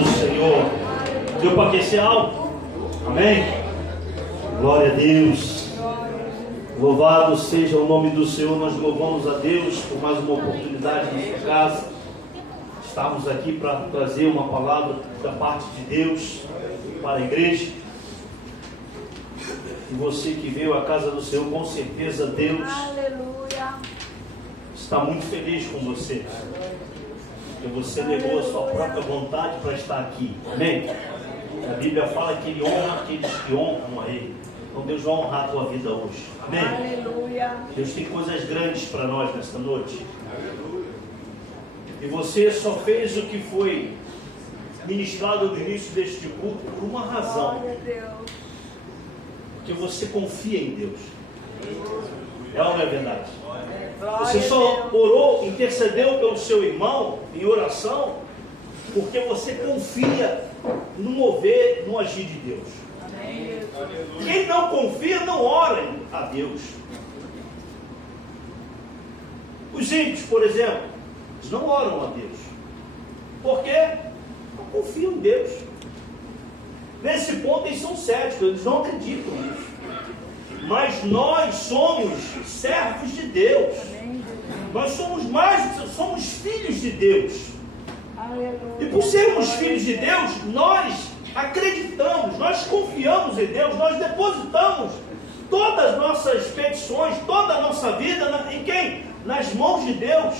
do Senhor. Deu para aquecer algo? Amém? Glória a Deus. Louvado seja o nome do Senhor. Nós louvamos a Deus por mais uma oportunidade na sua casa. Estamos aqui para trazer uma palavra da parte de Deus para a igreja. E você que veio à casa do Senhor, com certeza Deus está muito feliz com você. Porque você levou a sua própria vontade para estar aqui. Amém? A Bíblia fala que Ele honra aqueles que honram a Ele. Então Deus vai honrar a tua vida hoje. Amém? Aleluia. Deus tem coisas grandes para nós nesta noite. E você só fez o que foi ministrado no início deste culto por uma razão. Glória a Deus. Porque você confia em Deus. É ou não é verdade? Glória Você a só Deus. orou, intercedeu pelo seu irmão em oração, porque você confia no mover, no agir de Deus. Amém, Jesus. Quem não confia, não ora a Deus. Os ímpios, por exemplo, eles não oram a Deus. Por quê? Não confiam em Deus. Nesse ponto eles são céticos, eles não acreditam nisso. Mas nós somos servos de Deus. Amém, Jesus. Nós somos filhos de Deus. Aleluia. E por sermos filhos de Deus, nós acreditamos, nós confiamos em Deus, nós depositamos todas as nossas petições, toda a nossa vida em quem? Nas mãos de Deus.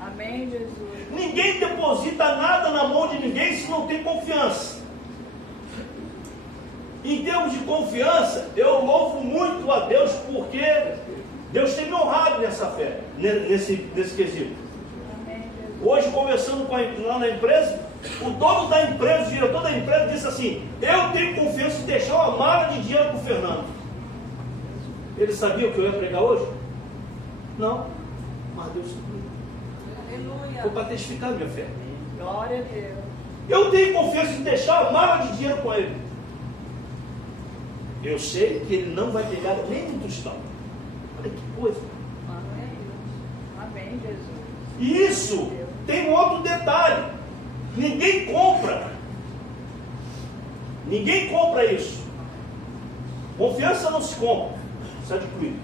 Amém, Jesus. Ninguém deposita nada na mão de ninguém se não tem confiança. Em termos de confiança, eu louvo muito a Deus porque Deus tem me honrado nessa fé, nesse quesito. Amém, Jesus. Hoje, conversando lá na empresa, o dono da empresa, o diretor da empresa disse assim: eu tenho confiança em deixar uma mala de dinheiro para o Fernando. Ele sabia o que eu ia pregar hoje? Não, mas Deus sabia. Aleluia. Foi para testificar minha fé. Glória a Deus. Eu tenho confiança em deixar uma mala de dinheiro com ele. Eu sei que ele não vai pegar nem um tostão. Olha que coisa. Amém. Amém, Jesus. E isso tem um outro detalhe. Ninguém compra. Ninguém compra isso. Confiança não se compra. Isso é adquirido.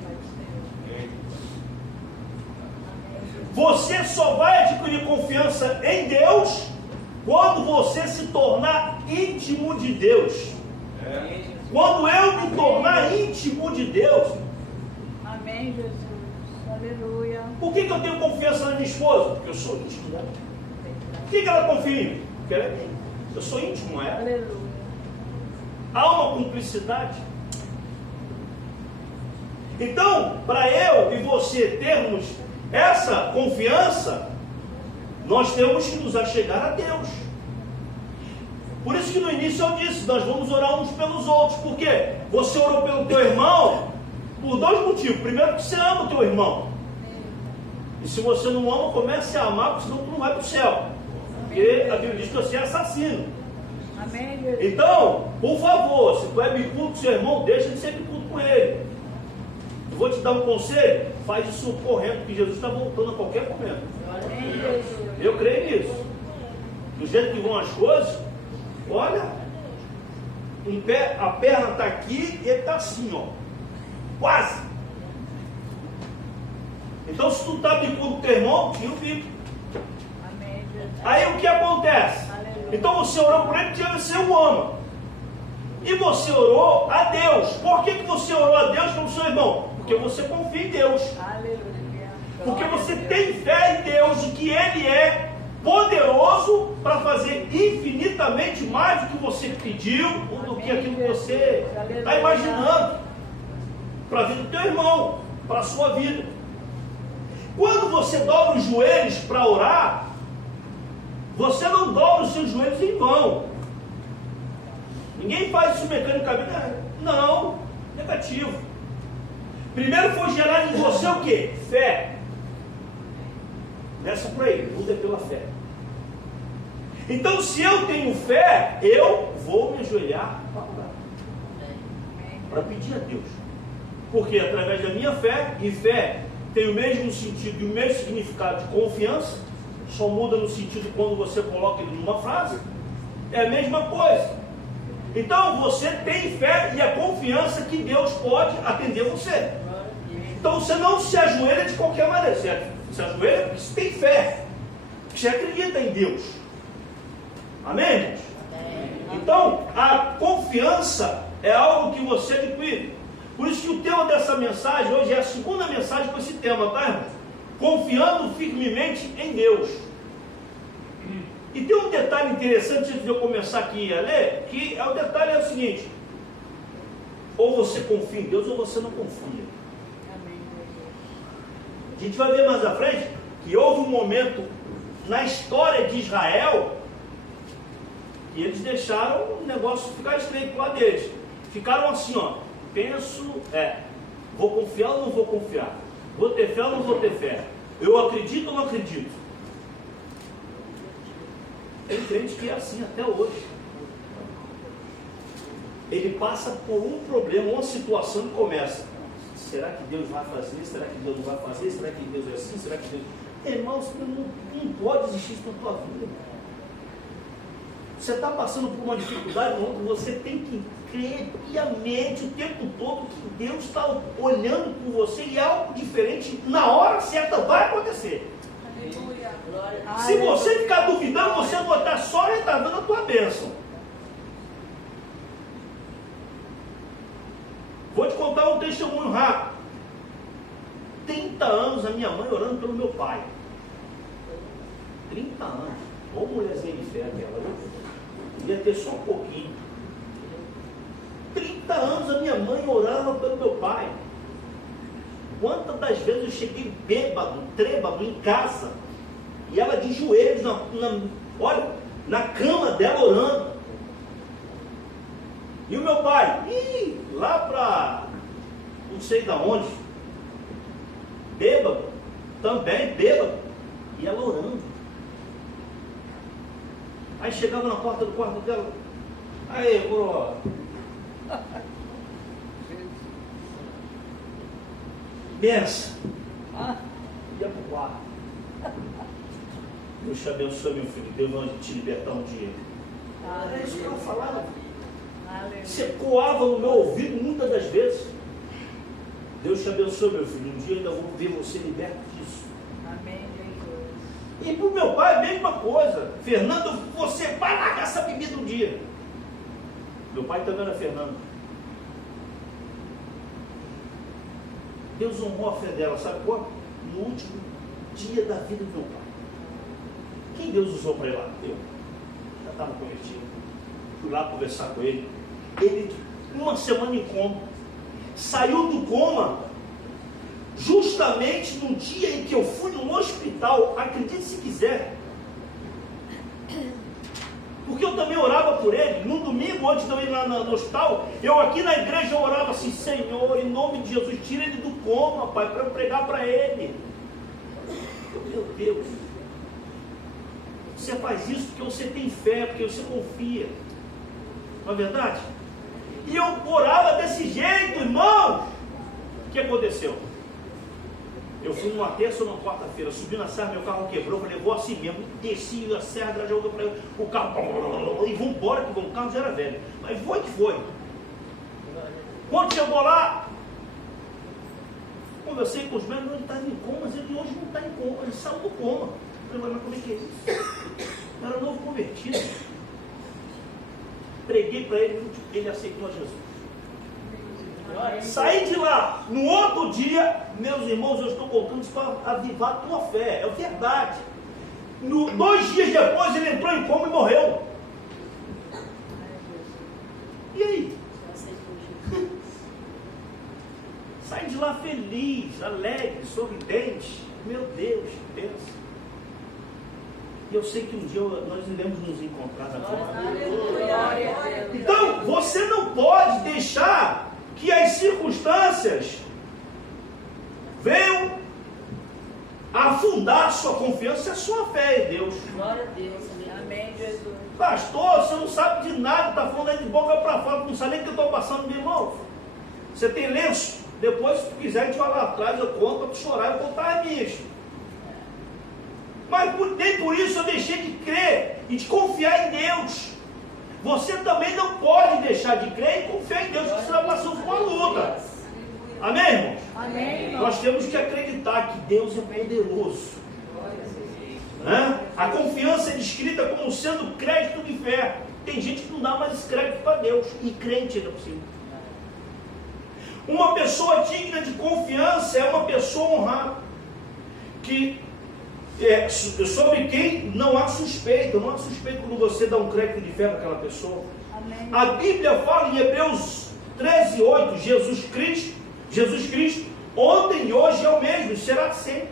Você só vai adquirir confiança em Deus quando você se tornar íntimo de Deus. Quando eu me tornar íntimo de Deus. Amém, Jesus. Aleluia. Por que eu tenho confiança na minha esposa? Porque eu sou íntimo dela. Por que ela confia em mim? Porque ela é minha. Eu sou íntimo a ela. Aleluia. Há uma cumplicidade. Então, para eu e você termos essa confiança, nós temos que nos achegar a Deus. Por isso que no início eu disse, nós vamos orar uns pelos outros. Por quê? Você orou pelo teu irmão por dois motivos. Primeiro, porque você ama o teu irmão. E se você não ama, comece a amar, porque senão tu não vai para o céu. Porque a Bíblia diz que você é assassino. Amém, Jesus. Então, por favor, se tu é bicudo com seu irmão, deixa de ser bicudo com ele. Eu vou te dar um conselho, faz isso correndo, porque Jesus está voltando a qualquer momento. Amém, Jesus. Eu creio nisso. Do jeito que vão as coisas, olha, a perna está aqui e ele está assim, ó. Quase. Então, se tu está bicudo com teu irmão, tira o bico. Amém, Jesus. Aí o que acontece? Aleluia. Então você orou por ele porque você o ama. E você orou a Deus. Por que você orou a Deus pelo seu irmão? Porque você confia em Deus. Aleluia. Porque Glória você a Deus. tem fé em Deus de que Ele é poderoso para fazer infinitamente mais do que você pediu ou do que aquilo que você está imaginando para a vida do teu irmão, para a sua vida. Quando você dobra os joelhos para orar, você não dobra os seus joelhos em vão. Ninguém faz isso mecanicamente. Não, negativo. Primeiro foi gerado em você o quê? Fé. Começa por aí, tudo é pela fé. Então, se eu tenho fé, eu vou me ajoelhar para orar, para pedir a Deus. Porque através da minha fé, e fé tem o mesmo sentido e o mesmo significado de confiança, só muda no sentido quando você coloca ele numa frase. É a mesma coisa. Então você tem fé e a confiança que Deus pode atender você. Então você não se ajoelha de qualquer maneira. Você se ajoelha porque você tem fé. Você acredita em Deus. Amém, irmãos? Então a confiança é algo que você adquire. Por isso que o tema dessa mensagem hoje é a segunda mensagem com esse tema, tá, irmão? Confiando firmemente em Deus. E tem um detalhe interessante antes de eu começar aqui a ler, que o detalhe é o seguinte: ou você confia em Deus ou você não confia. A gente vai ver mais à frente que houve um momento na história de Israel que eles deixaram o negócio ficar estreito lá deles. Ficaram assim, ó, vou confiar ou não vou confiar? Vou ter fé ou não vou ter fé? Eu acredito ou não acredito? Tem crente que é assim até hoje. Ele passa por um problema, uma situação e começa: será que Deus vai fazer? Será que Deus não vai fazer? Será que Deus é assim? Será que Deus... Irmãos, não pode existir isso na tua vida. Você está passando por uma dificuldade, onde você tem que crer piamente o tempo todo que Deus está olhando por você e algo diferente na hora certa vai acontecer. Aleluia. Se você ficar duvidando, você vai estar só retardando a tua bênção. Vou te contar um testemunho rápido. 30 anos a minha mãe orando pelo meu pai. 30 anos. Ô mulherzinha de fé aquela, né? Ia ter só um pouquinho. 30 anos a minha mãe orava pelo meu pai. Quantas das vezes eu cheguei bêbado, trêbado em casa, e ela de joelhos na cama dela orando. E o meu pai, lá para não sei da onde, bêbado, também bêbado, e ela orando. Aí chegava na porta do quarto dela: aí, coroa, benção. Ia pro quarto. Deus te abençoe, meu filho. Deus vai te libertar um dia. Era isso que ela falava. Você coava no meu ouvido muitas das vezes. Deus te abençoe, meu filho. Um dia eu ainda vou ver você liberto disso. Amém, Jesus. E para o meu pai, a mesma coisa. Fernando, você vai largar essa bebida um dia. Meu pai também era Fernando. Deus honrou a fé dela, sabe quando? No último dia da vida do meu pai. Quem Deus usou para ir lá? Eu. Já estava convertido. Fui lá conversar com ele. Ele, uma semana em coma, saiu do coma justamente no dia em que eu fui no hospital. Acredite se quiser, porque eu também orava por ele. No domingo, antes de eu ir lá no hospital, eu aqui na igreja eu orava assim: Senhor, em nome de Jesus, tira ele do coma, Pai, para eu pregar para ele. Meu Deus, você faz isso porque você tem fé, porque você confia, não é verdade? E eu orava desse jeito, irmão. O que aconteceu? Eu fui numa terça ou numa quarta-feira, subi na serra, meu carro quebrou, eu falei: vou assim mesmo. Desci a serra, já para o carro, e vamos embora, que o carro já era velho. Mas foi que foi. Quando chegou lá, conversei com os médicos: ele estava em coma, mas ele hoje não está em coma, ele saiu do coma. Eu falei: mas como é que é isso? Eu era novo convertido. Preguei para ele, ele aceitou a Jesus. Saí de lá, no outro dia, meus irmãos, eu estou contando isso para avivar a tua fé, é verdade. 2 dias depois ele entrou em coma e morreu. E aí? Saí de lá feliz, alegre, sorridente. Meu Deus, pensa. E eu sei que um dia nós iremos nos encontrar na glória. Então, você não pode deixar que as circunstâncias venham afundar a sua confiança e a sua fé em Deus. Glória a Deus. Amém, Jesus. Pastor, você não sabe de nada, está falando aí de boca para fora, não sabe nem o que eu estou passando, meu irmão. Você tem lenço? Depois, se tu quiser, a gente vai lá atrás, eu conto para tu chorar, eu contar as minhas. Mas nem por isso eu deixei de crer e de confiar em Deus. você também não pode deixar de crer e confiar em Deus, que você está passando por uma luta. Amém, irmãos? Amém, irmão. Nós temos que acreditar que Deus é poderoso. Né? A confiança é descrita como sendo crédito de fé. Tem gente que não dá mais esse crédito para Deus. E crente ainda por cima. Uma pessoa digna de confiança é uma pessoa honrada. Sobre quem não há suspeita. Não há suspeita quando você dá um crédito de fé para aquela pessoa. Amém. A Bíblia fala em Hebreus 13:8, Jesus Cristo, ontem e hoje é o mesmo, e será sempre.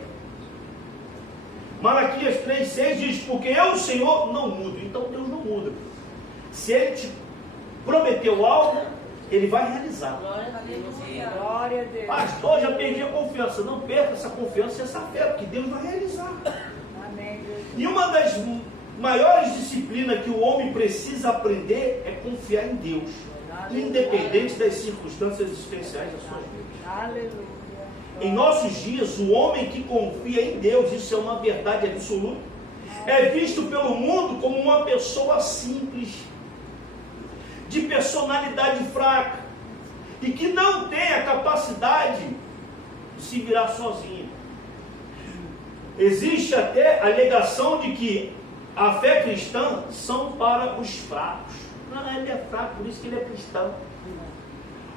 Malaquias 3:6 diz, porque eu, o Senhor, não mudo. Então Deus não muda. Se Ele te prometeu algo, Ele vai realizar. Glória a Deus. Pastor, já perdi a confiança. Não perca essa confiança e essa fé, porque Deus vai realizar. Amém, Jesus. E uma das maiores disciplinas que o homem precisa aprender é confiar em Deus, independente das circunstâncias existenciais da sua vida. Aleluia. Em nossos dias, o homem que confia em Deus, isso é uma verdade absoluta, é visto pelo mundo como uma pessoa simples, de personalidade fraca, e que não tem a capacidade de se virar sozinho. Existe até a alegação de que a fé cristã são para os fracos. Não, ele é fraco, por isso que ele é cristão.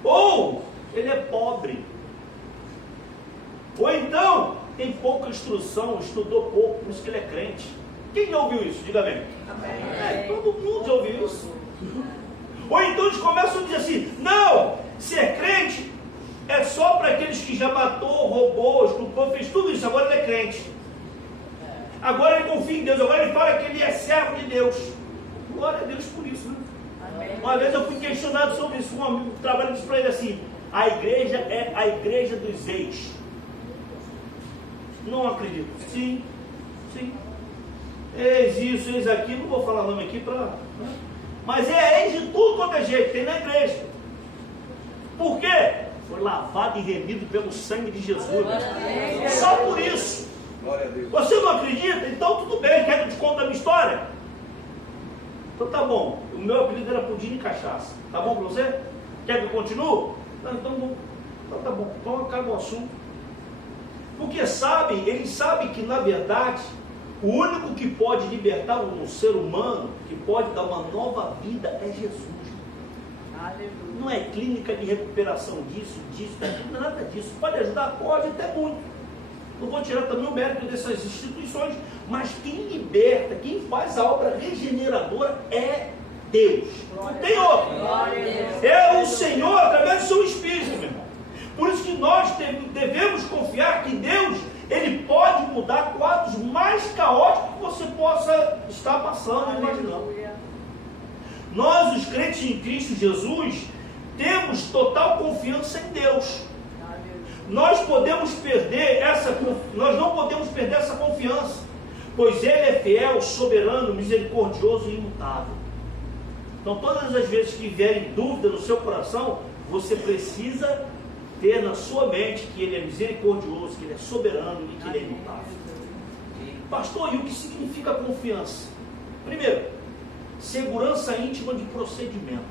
Ou ele é pobre. Ou então tem pouca instrução, estudou pouco, por isso que ele é crente. Quem já ouviu isso? Diga bem. Amém. Todo mundo já ouviu isso. Ou então eles começam a dizer assim, não, ser crente é só para aqueles que já matou, roubou, estupou, fez tudo isso, agora ele é crente. Agora ele confia em Deus, agora ele fala que ele é servo de Deus. Glória a Deus por isso, né? Amém. Uma vez eu fui questionado sobre isso, um amigo trabalha disse para ele assim, a igreja é a igreja dos ex. Não acredito. Sim. Ex isso, ex aquilo, não vou falar nome aqui para... Mas é ex de tudo quanto é jeito, tem na igreja. Por quê? Foi lavado e remido pelo sangue de Jesus. Só por isso. Glória a Deus. Você não acredita? Então tudo bem, quer que eu te conte a minha história? Então tá bom. O meu apelido era pudim e cachaça. Tá bom para você? Quer que eu continue? Não, então tá bom. Então acaba o assunto. Porque eles sabem que na verdade o único que pode libertar um ser humano, que pode dar uma nova vida, é Jesus. Aleluia. Não é clínica de recuperação daquilo, não é nada disso. Pode ajudar? Pode, até muito. Não vou tirar também o mérito dessas instituições, mas quem liberta, quem faz a obra regeneradora é Deus. Não tem outro. É o Senhor através do seu Espírito, meu irmão. Por isso que nós devemos confiar que Deus, Ele pode mudar quadros mais caóticos que você possa estar passando e imaginando. Nós, os crentes em Cristo Jesus, temos total confiança em Deus. Nós não podemos perder essa confiança, pois Ele é fiel, soberano, misericordioso e imutável. Então, todas as vezes que vierem dúvida no seu coração, você precisa ter na sua mente que Ele é misericordioso, que Ele é soberano e que Ele é imutável. Pastor, e o que significa confiança? Primeiro, segurança íntima de procedimento.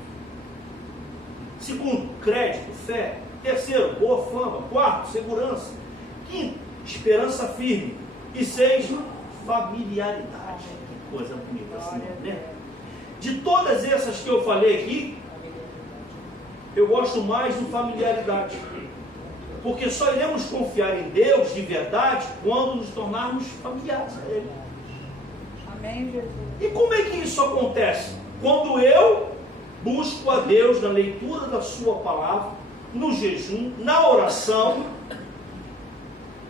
Segundo, crédito, fé. Terceiro, boa fama. Quarto, segurança. Quinto, esperança firme. E sexto, familiaridade. Que coisa bonita assim, né? De todas essas que eu falei aqui, eu gosto mais do familiaridade. Porque só iremos confiar em Deus de verdade quando nos tornarmos familiares a Ele. Amém, Jesus. E como é que isso acontece? Quando eu busco a Deus na leitura da sua palavra, no jejum, na oração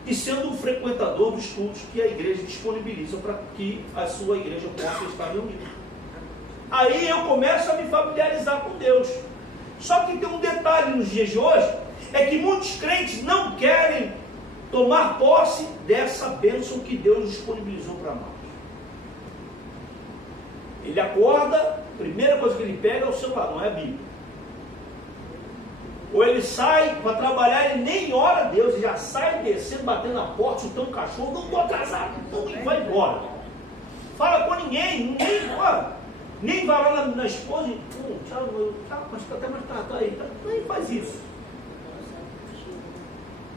e sendo um frequentador dos cultos que a igreja disponibiliza para que a sua igreja possa estar reunida. Aí eu começo a me familiarizar com Deus. Só que tem um detalhe nos dias de hoje, é que muitos crentes não querem tomar posse dessa bênção que Deus disponibilizou para nós. Ele acorda, a primeira coisa que ele pega é o celular, não é a Bíblia. Ou ele sai para trabalhar, ele nem ora a Deus, ele já sai descendo, batendo na porta, chutando um cachorro, não estou atrasado, e vai embora. Fala com ninguém ora. Nem vai lá na esposa e, Thiago, mas até mais tarde, tá aí. Tá? Nem faz isso.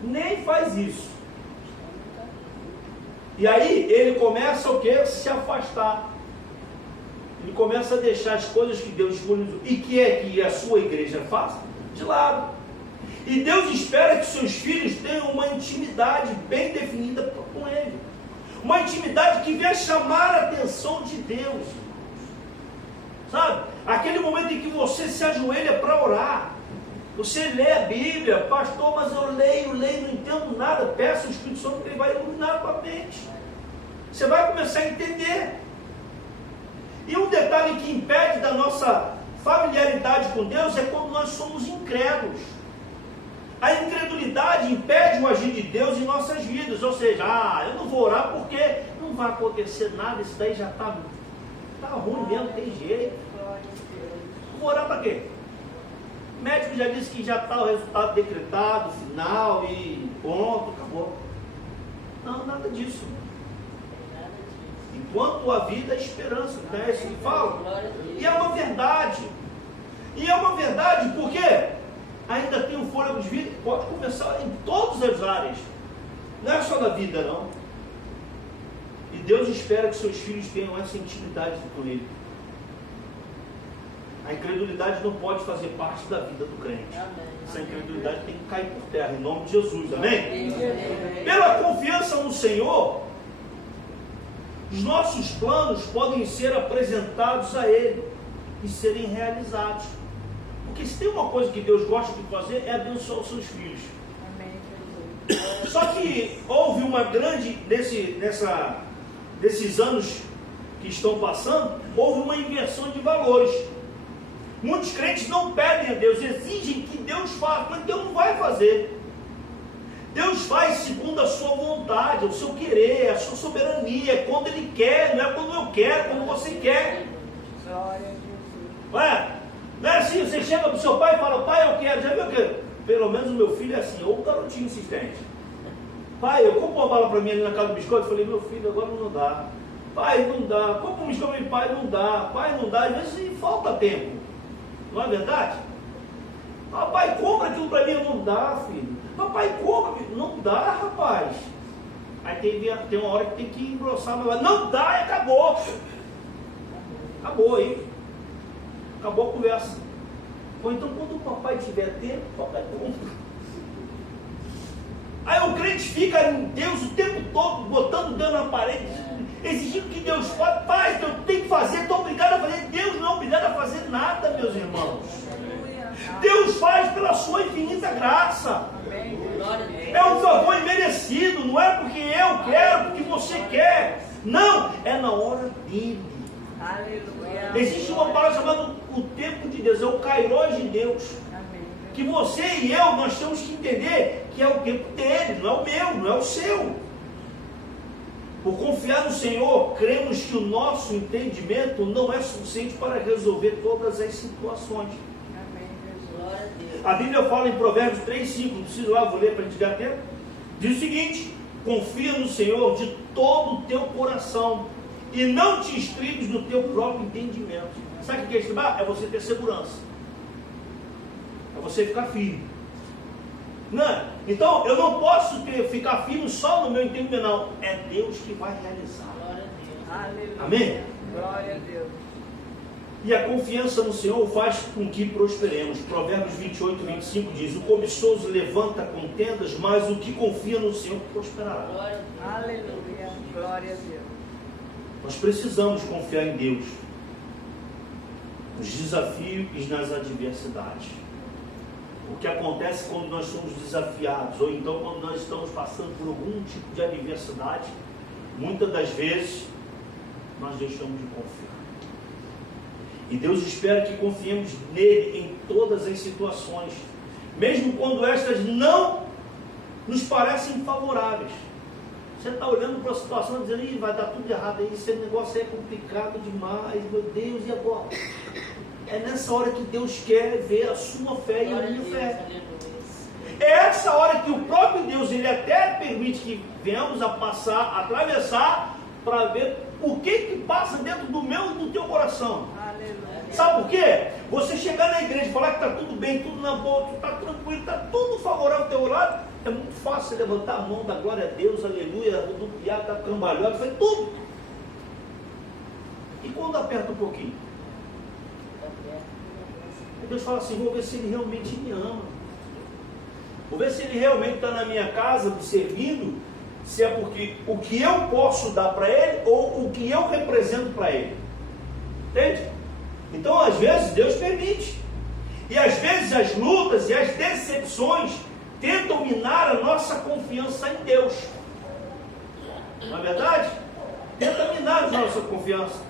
Nem faz isso. E aí ele começa o quê? Se afastar. Ele começa a deixar as coisas que Deus disponibilizou e que a sua igreja faça de lado. E Deus espera que seus filhos tenham uma intimidade bem definida com Ele. Uma intimidade que venha chamar a atenção de Deus. Sabe? Aquele momento em que você se ajoelha para orar. Você lê a Bíblia, pastor, mas eu leio, não entendo nada. Peça o Espírito Santo que ele vai iluminar a tua mente. Você vai começar a entender. E um detalhe que impede da nossa familiaridade com Deus é quando nós somos incrédulos. A incredulidade impede o agir de Deus em nossas vidas. Ou seja, eu não vou orar porque não vai acontecer nada, isso daí já está ruim mesmo, tem jeito. Não vou orar para quê? O médico já disse que já está o resultado decretado, final e ponto, acabou. Não, nada disso. Enquanto a vida é esperança, não é isso que fala? E é uma verdade. E é uma verdade porque ainda tem um fôlego de vida, pode começar em todas as áreas. Não é só na vida, não. E Deus espera que seus filhos tenham essa intimidade com Ele. A incredulidade não pode fazer parte da vida do crente. Essa incredulidade tem que cair por terra, em nome de Jesus, amém? Pela confiança no Senhor, os nossos planos podem ser apresentados a Ele e serem realizados. Porque se tem uma coisa que Deus gosta de fazer, é abençoar os seus filhos. Só que houve uma grande, nesses anos que estão passando, houve uma inversão de valores. Muitos crentes não pedem a Deus, exigem que Deus faça, mas Deus não vai fazer. Deus faz segundo a sua vontade, o seu querer, a sua soberania, quando Ele quer, não é quando eu quero, quando você quer. Não é assim, você chega para o seu pai e fala, pai, eu quero, já viu o que? Pelo menos o meu filho é assim, ou um garotinho insistente. Pai, eu compro uma bala para mim ali na casa do biscoito, eu falei, meu filho, agora não dá. Pai, não dá. Compra um biscoito, pai, não dá. Pai, não dá, às vezes falta tempo. Não é verdade? Papai, compra aquilo para mim, não dá, filho. Papai, compra, não dá, rapaz. Aí tem uma hora que tem que engrossar, mas não dá e acabou. Acabou aí. Acabou a conversa. Ou então quando o papai tiver tempo, o papai compra. Aí o crente fica em Deus o tempo todo, botando Deus na parede, exigindo que Deus faz, eu tenho que fazer, estou obrigado a fazer. Deus não é obrigado a fazer nada, meus irmãos. Deus faz pela sua infinita graça. É um favor imerecido, não é porque eu quero, porque você quer. Não, é na hora dele. Aleluia. Existe uma palavra chamada o tempo de Deus, é o Kairos de Deus. Amém. Que você e eu, nós temos que entender que é o tempo dele, não é o meu, não é o seu. Por confiar no Senhor, cremos que o nosso entendimento não é suficiente para resolver todas as situações. Amém. A Bíblia fala em Provérbios 3:5, não preciso lá, vou ler para a gente ganhar tempo. Diz o seguinte: confia no Senhor de todo o teu coração e não te estribes no teu próprio entendimento. Sabe o que é estribar? É você ter segurança. É você ficar firme. Não, então eu não posso ficar firme só no meu entendimento, não. É Deus que vai realizar. Glória a Deus. Aleluia. Amém? Glória a Deus. E a confiança no Senhor faz com que prosperemos. Provérbios 28:25 diz: o cobiçoso levanta contendas, mas o que confia no Senhor prosperará. Glória a Deus. Aleluia. Glória a Deus. Nós precisamos confiar em Deus nos desafios e nas adversidades. O que acontece quando nós somos desafiados, ou então quando nós estamos passando por algum tipo de adversidade, muitas das vezes nós deixamos de confiar. E Deus espera que confiemos nele em todas as situações, mesmo quando estas não nos parecem favoráveis. Você está olhando para a situação e dizendo, vai dar tudo errado aí, esse negócio aí é complicado demais, meu Deus, e agora? É nessa hora que Deus quer ver a sua fé e a minha fé. É essa hora que o próprio Deus, Ele até permite que venhamos a passar, a atravessar, para ver o que passa dentro do meu e do teu coração. Sabe por quê? Você chegar na igreja e falar que está tudo bem, tudo na boa, tu está tranquilo, está tudo favorável ao teu lado, é muito fácil levantar a mão, dar glória a Deus, aleluia, rodopiar, dar cambalhota, faz tudo. E quando aperta um pouquinho? Deus fala assim, vou ver se ele realmente me ama. Vou ver se ele realmente está na minha casa me servindo, se é porque o que eu posso dar para ele ou o que eu represento para ele. Entende? Então, às vezes, Deus permite. E às vezes as lutas e as decepções tentam minar a nossa confiança em Deus. Não é verdade? Tenta minar a nossa confiança.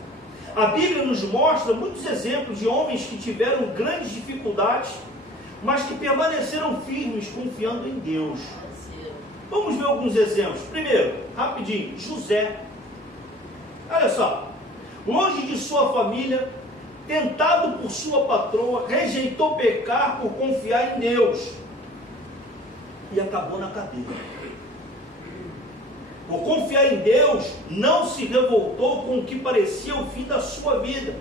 A Bíblia nos mostra muitos exemplos de homens que tiveram grandes dificuldades, mas que permaneceram firmes confiando em Deus. Vamos ver alguns exemplos. Primeiro, rapidinho, José. Olha só, longe de sua família, tentado por sua patroa, rejeitou pecar por confiar em Deus e acabou na cadeia. Por confiar em Deus, não se revoltou com o que parecia o fim da sua vida.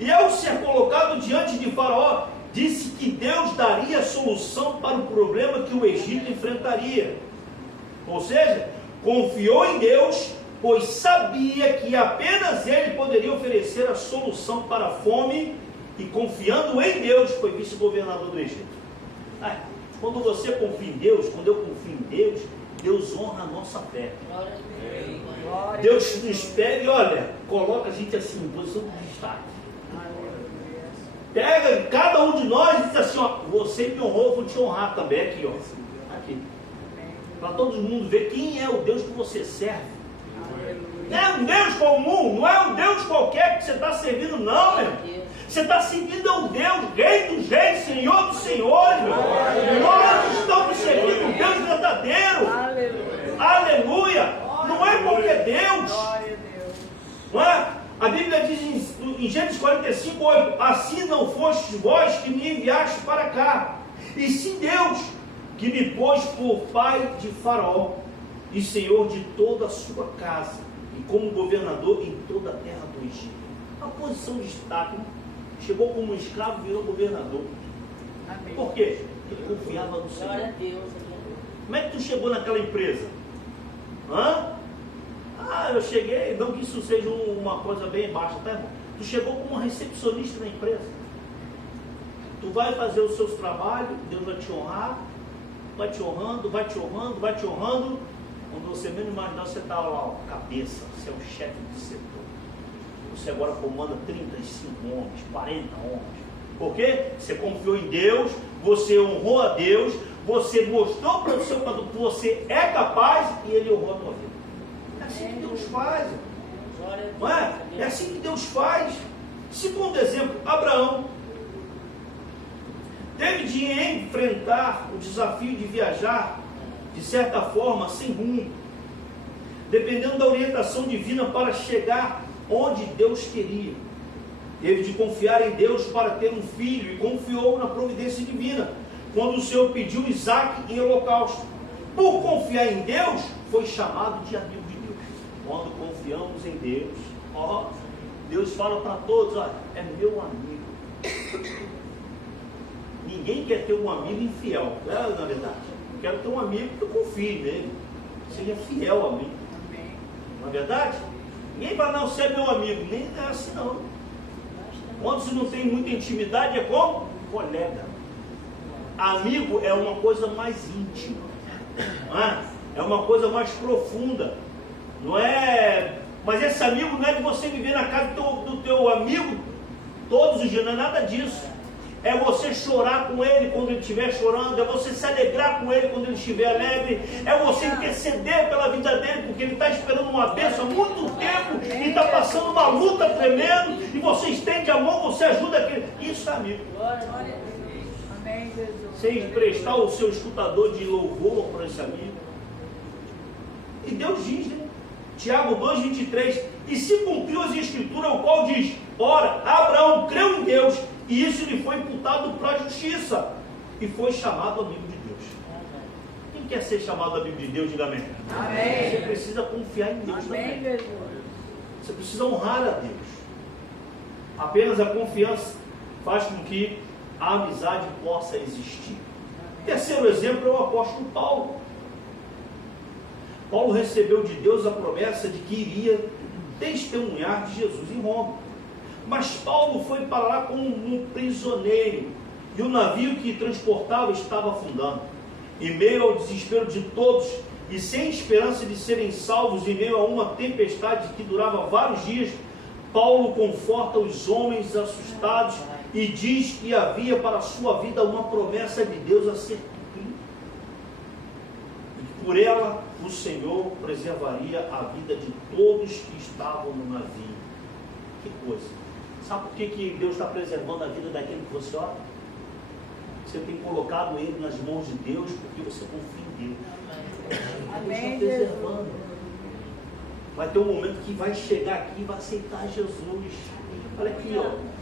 E ao ser colocado diante de Faraó, disse que Deus daria solução para o problema que o Egito enfrentaria. Ou seja, confiou em Deus, pois sabia que apenas ele poderia oferecer a solução para a fome, e confiando em Deus, foi vice-governador do Egito. Quando você confia em Deus, quando eu confio em Deus, Deus honra a nossa fé. Deus nos pega e olha, coloca a gente assim, em posição de destaque. Pega cada um de nós e diz assim, ó, você me honrou, eu vou te honrar também, aqui, ó. Aqui. Para todo mundo ver quem é o Deus que você serve. Não é um Deus comum, não é um Deus qualquer que você está servindo, não, meu. Você está seguindo ao Deus, Rei dos Reis, Senhor dos Senhores, meu. Nós estamos servindo o Deus verdadeiro. Aleluia. Não é qualquer Deus. Não é? A Bíblia diz em Gênesis 45, 8: assim não fostes vós que me enviaste para cá, e sim Deus, que me pôs por pai de Faraó e senhor de toda a sua casa, e como governador em toda a terra do Egito. A posição de destaque. Chegou como um escravo e virou governador. Amém. Por quê? Porque ele confiava no Senhor. Glória a Deus. Como é que tu chegou naquela empresa? Eu cheguei, não que isso seja uma coisa bem baixa, tá, irmão? Tu chegou como uma recepcionista na empresa. Tu vai fazer os seus trabalhos, Deus vai te honrar, vai te honrando, vai te honrando, vai te honrando. Quando você menos imaginar, você está lá, ó, cabeça, você é o chefe do setor. Você agora comanda 35 homens, 40 homens. Por quê? Você confiou em Deus, você honrou a Deus, você mostrou para o seu patrão que você é capaz e ele honrou a tua vida. É assim que Deus faz. Não é? É assim que Deus faz. Segundo exemplo, Abraão teve de enfrentar o desafio de viajar, de certa forma, sem rumo, dependendo da orientação divina para chegar onde Deus queria. Teve de confiar em Deus para ter um filho e confiou na providência divina, quando o Senhor pediu Isaac em holocausto. Por confiar em Deus, foi chamado de amigo de Deus. Quando confiamos em Deus, Deus fala para todos, é meu amigo. Ninguém quer ter um amigo infiel, na verdade. Eu quero ter um amigo que eu confie nele, seja fiel a mim. Não é verdade? Ninguém fala, não, você é meu amigo. Nem é assim, não. Quando você não tem muita intimidade, é como? Colega. Amigo é uma coisa mais íntima. Não é? É uma coisa mais profunda. Não é... Mas esse amigo não é de você viver na casa do teu amigo todos os dias. Não é nada disso. É você chorar com ele quando ele estiver chorando, é você se alegrar com ele quando ele estiver alegre, é você interceder pela vida dele, porque ele está esperando uma bênção há muito tempo e está passando uma luta tremenda, e você estende a mão, você ajuda aquele. Isso é amigo. Você emprestar o seu escutador de louvor para esse amigo. E Deus diz, né? Tiago 2,23: e se cumpriu as escrituras, o qual diz: ora, Abraão creu em Deus, e isso lhe foi imputado para a justiça, e foi chamado amigo de Deus. Quem quer ser chamado amigo de Deus, diga amém. Amém. Você precisa confiar em Deus também. Você precisa honrar a Deus. Apenas a confiança faz com que a amizade possa existir. Terceiro exemplo é o apóstolo Paulo. Paulo recebeu de Deus a promessa de que iria testemunhar de Jesus em Roma. Mas Paulo foi para lá como um prisioneiro, e o navio que transportava estava afundando. Em meio ao desespero de todos, e sem esperança de serem salvos, em meio a uma tempestade que durava vários dias, Paulo conforta os homens assustados e diz que havia para a sua vida uma promessa de Deus a ser cumprida. E por ela, o Senhor preservaria a vida de todos que estavam no navio. Que coisa! Sabe por que Deus está preservando a vida daquele que você ora? Você tem colocado ele nas mãos de Deus porque você confia em Deus. Amém, Deus está preservando. Vai ter um momento que vai chegar aqui e vai aceitar Jesus. Olha aqui, ó.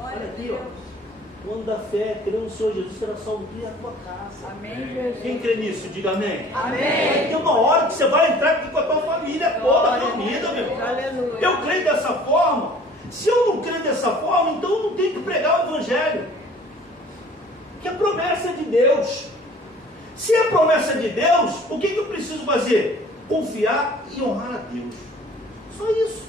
Olha aqui, ó. O ano da fé, crê no Senhor Jesus, será salvo aqui a tua casa. Amém, Jesus. Quem crê nisso, diga amém. Amém. Vai ter uma hora que você vai entrar aqui com a tua família toda reunida, meu irmão. Aleluia. Eu creio dessa forma. Se eu não creio dessa forma, então eu não tenho que pregar o Evangelho. Que é promessa de Deus. Se é promessa de Deus, o que eu preciso fazer? Confiar e honrar a Deus. Só isso.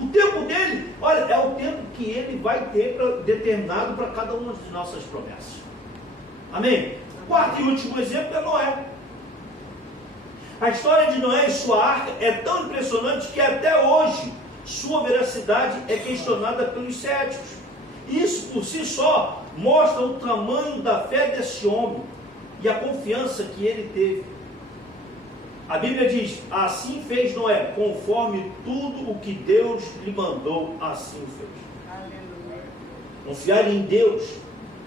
O tempo dele, olha, é o tempo que ele vai ter determinado para cada uma de nossas promessas. Amém? Quarto e último exemplo é Noé. A história de Noé e sua arca é tão impressionante que até hoje sua veracidade é questionada pelos céticos. Isso por si só mostra o tamanho da fé desse homem e a confiança que ele teve. A Bíblia diz: assim fez Noé, conforme tudo o que Deus lhe mandou, assim o fez. Aleluia. Confiar em Deus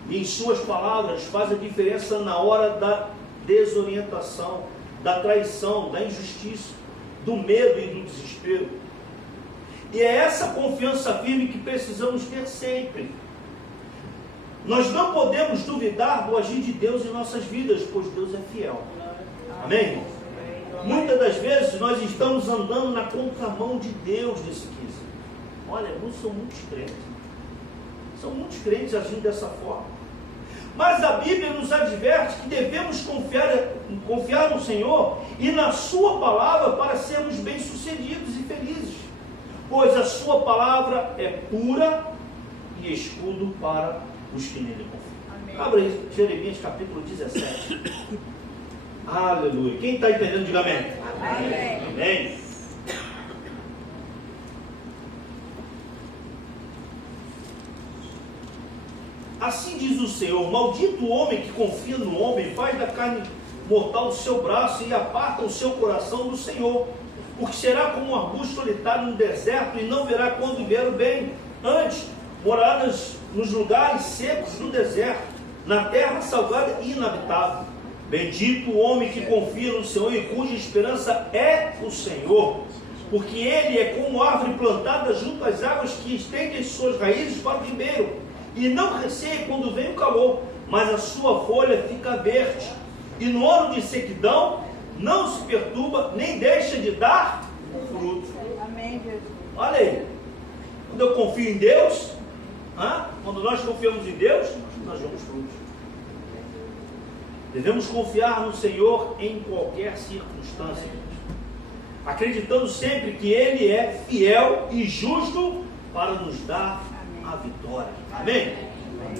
e em suas palavras faz a diferença na hora da desorientação, da traição, da injustiça, do medo e do desespero. E é essa confiança firme que precisamos ter sempre. Nós não podemos duvidar do agir de Deus em nossas vidas, pois Deus é fiel. Amém, irmão? Muitas das vezes nós estamos andando na contramão de Deus nesse quesito. Olha, não são muitos crentes. São muitos crentes agindo dessa forma. Mas a Bíblia nos adverte que devemos confiar no Senhor e na sua palavra para sermos bem-sucedidos e felizes. Pois a sua palavra é pura e escudo para os que nele confiam. Abra aí, Jeremias capítulo 17. Aleluia. Quem está entendendo, diga amém. Amém. Amém. Assim diz o Senhor: maldito o homem que confia no homem, faz da carne mortal o seu braço e aparta o seu coração do Senhor. Porque será como um arbusto solitário no deserto e não verá quando vier o bem. Antes, morará nos lugares secos do deserto, na terra salgada e inabitável. Bendito o homem que confia no Senhor e cuja esperança é o Senhor. Porque ele é como árvore plantada junto às águas que estende as suas raízes para o ribeiro. E não receia quando vem o calor, mas a sua folha fica verde. E no ano de sequidão não se perturba, nem deixa de dar fruto. Amém, Jesus. Olha aí, quando eu confio em Deus, quando nós confiamos em Deus, nós vemos frutos. Devemos confiar no Senhor em qualquer circunstância, acreditando sempre que Ele é fiel e justo para nos dar a vitória. Amém?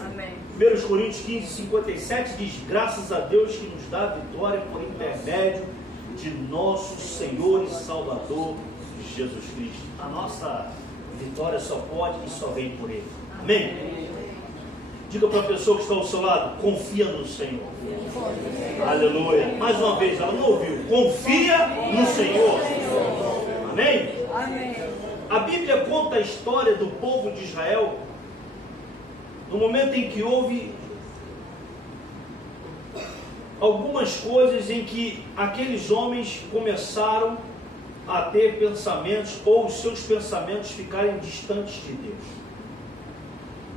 Amém. 1 Coríntios 15, 57 diz: graças a Deus que nos dá a vitória por intermédio de nosso Senhor e Salvador Jesus Cristo. A nossa vitória só pode e só vem por Ele. Amém? Diga para a pessoa que está ao seu lado: confia no Senhor. Aleluia. Mais uma vez, ela não ouviu. Confia no Senhor. Amém? Amém. A Bíblia conta a história do povo de Israel no momento em que houve algumas coisas em que aqueles homens começaram a ter pensamentos, ou os seus pensamentos ficarem distantes de Deus,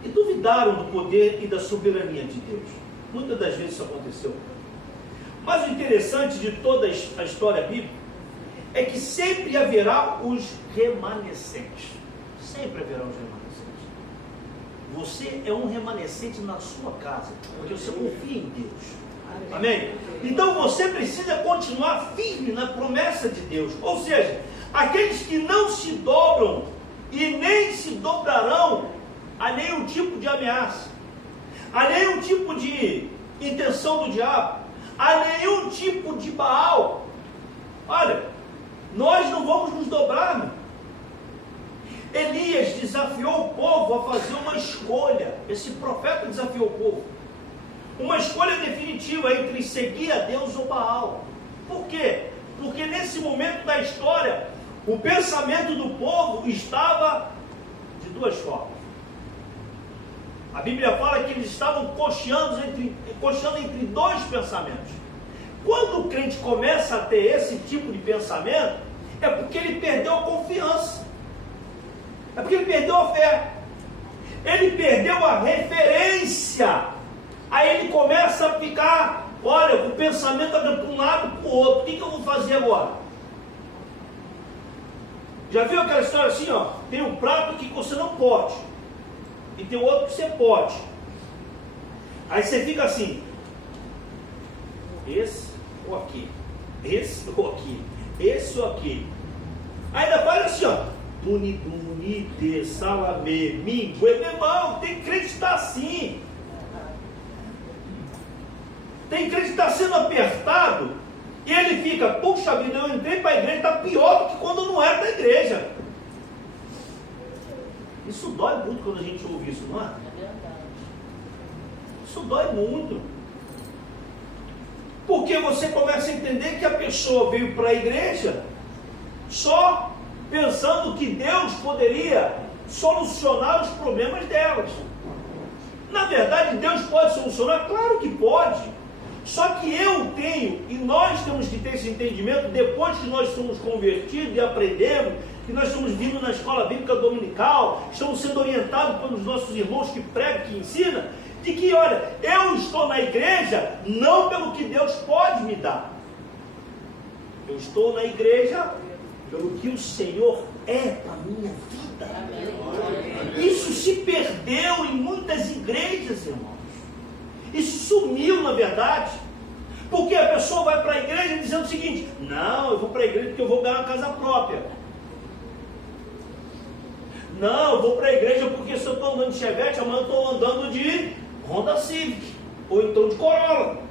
e duvidaram do poder e da soberania de Deus. Muitas das vezes isso aconteceu. Mas o interessante de toda a história bíblica é que sempre haverá os remanescentes. Sempre haverá os remanescentes. Você é um remanescente na sua casa, porque você confia em Deus. Amém? Então você precisa continuar firme na promessa de Deus. Ou seja, aqueles que não se dobram e nem se dobrarão a nenhum tipo de ameaça, a nenhum tipo de intenção do diabo, a nenhum tipo de Baal. Olha, nós não vamos nos dobrar, meu. Elias desafiou o povo a fazer uma escolha. Esse profeta desafiou o povo. Uma escolha definitiva entre seguir a Deus ou Baal. Por quê? Porque nesse momento da história, o pensamento do povo estava de duas formas. A Bíblia fala que eles estavam cocheando entre dois pensamentos. Quando o crente começa a ter esse tipo de pensamento, é porque ele perdeu a confiança. É porque ele perdeu a fé. Ele perdeu a referência. Aí ele começa a ficar, olha, o pensamento anda para um lado e para o outro. O que eu vou fazer agora? Já viu aquela história assim, ó? Tem um prato que você não pode. E tem outro que você pode. Aí você fica assim. Esse ou aqui? Esse ou aqui? Esse ou aqui? Aí ainda faz assim, ó. Duni, duni, de, salamê, mingue. Meu irmão, tem crente que está assim. Tem crente que está sendo apertado e ele fica, puxa vida, eu entrei para a igreja, está pior do que quando não era da igreja. Isso dói muito quando a gente ouve isso, não é? Isso dói muito. Porque você começa a entender que a pessoa veio para a igreja só pensando que Deus poderia solucionar os problemas delas. Na verdade, Deus pode solucionar? Claro que pode. Só que eu tenho, e nós temos que ter esse entendimento, depois que nós somos convertidos e aprendemos, que nós estamos vindo na escola bíblica dominical, estamos sendo orientados pelos nossos irmãos que pregam, que ensinam, de que, olha, eu estou na igreja não pelo que Deus pode me dar. Eu estou na igreja pelo que o Senhor é para a minha vida. Isso se perdeu em muitas igrejas, irmãos. Isso sumiu, na verdade. Porque a pessoa vai para a igreja dizendo o seguinte: não, eu vou para a igreja porque eu vou ganhar uma casa própria. Não, eu vou para a igreja porque se eu estou andando de Chevette, amanhã eu estou andando de Honda Civic, ou então de Corolla.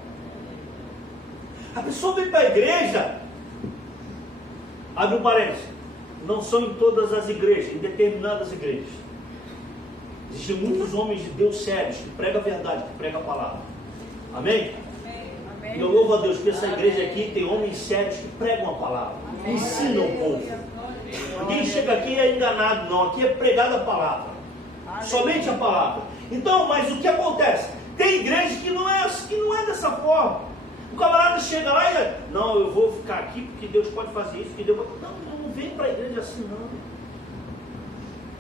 A pessoa vem para a igreja, abre um parênteses, não são em todas as igrejas, em determinadas igrejas. Existem muitos homens de Deus sérios, que pregam a verdade, que pregam a palavra. Amém? Amém. E eu louvo a Deus que essa igreja aqui tem homens sérios que pregam a palavra, ensinam o povo. Ninguém chega aqui e é enganado, não. Aqui é pregada a palavra. Somente a palavra. Então, mas o que acontece? Tem igreja que não é dessa forma. O camarada chega lá e não, eu vou ficar aqui porque Deus pode fazer isso. Que Deus pode... Não vem para a igreja assim, não.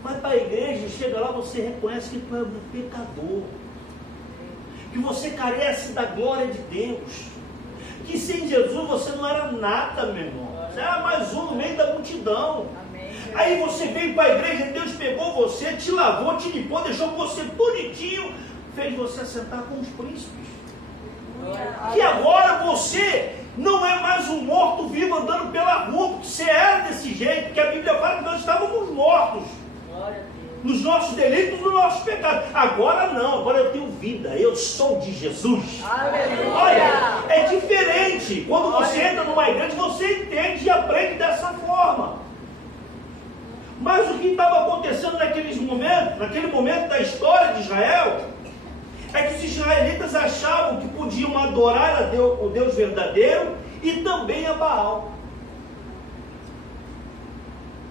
Vai para a igreja, chega lá, você reconhece que tu é um pecador. Que você carece da glória de Deus. Que sem Jesus você não era nada, meu irmão. Você era mais um no meio da multidão. Amém. Aí você veio para a igreja, Deus pegou você, te lavou, te limpou, deixou você bonitinho, fez você sentar com os príncipes. Que agora você não é mais um morto vivo andando pela rua, porque você era desse jeito, que a Bíblia fala que nós estávamos mortos nos nossos delitos, nos nossos pecados. Agora não, agora eu tenho vida, eu sou de Jesus. Aleluia. Olha, é diferente. Quando você entra numa igreja, você entende e aprende dessa forma. Mas o que estava acontecendo naquele momento da história de Israel, é que os israelitas achavam que podiam adorar a Deus, o Deus verdadeiro, e também a Baal.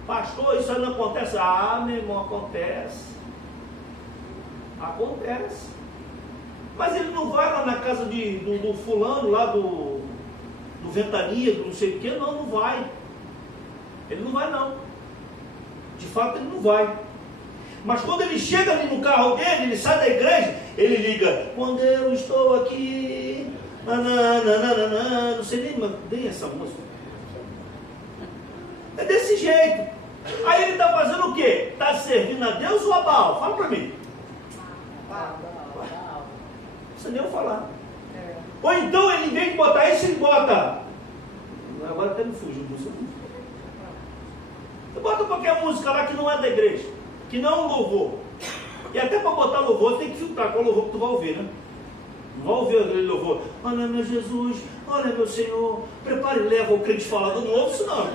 Pastor, isso aí não acontece? Ah, meu irmão, acontece. Acontece. Mas ele não vai lá na casa do fulano, lá do Ventania, do não sei o que, não vai. Ele não vai, não. De fato, ele não vai. Mas quando ele chega ali no carro dele, ele sai da igreja, ele liga: quando eu estou aqui, não sei nem essa música. É desse jeito. Aí ele está fazendo o quê? Está servindo a Deus ou a Baal? Fala para mim. Não precisa nem eu falar. Ou então ele, em vez de botar isso, ele bota. Agora até me fugiu disso. Você bota qualquer música lá que não é da igreja, que não é um louvor. E até para botar louvor, tem que filtrar qual louvor que tu vai ouvir, né? Não vai ouvir aquele louvor. Olha meu Jesus, olha meu Senhor, prepare e leva o crente falado. Não ouve isso não.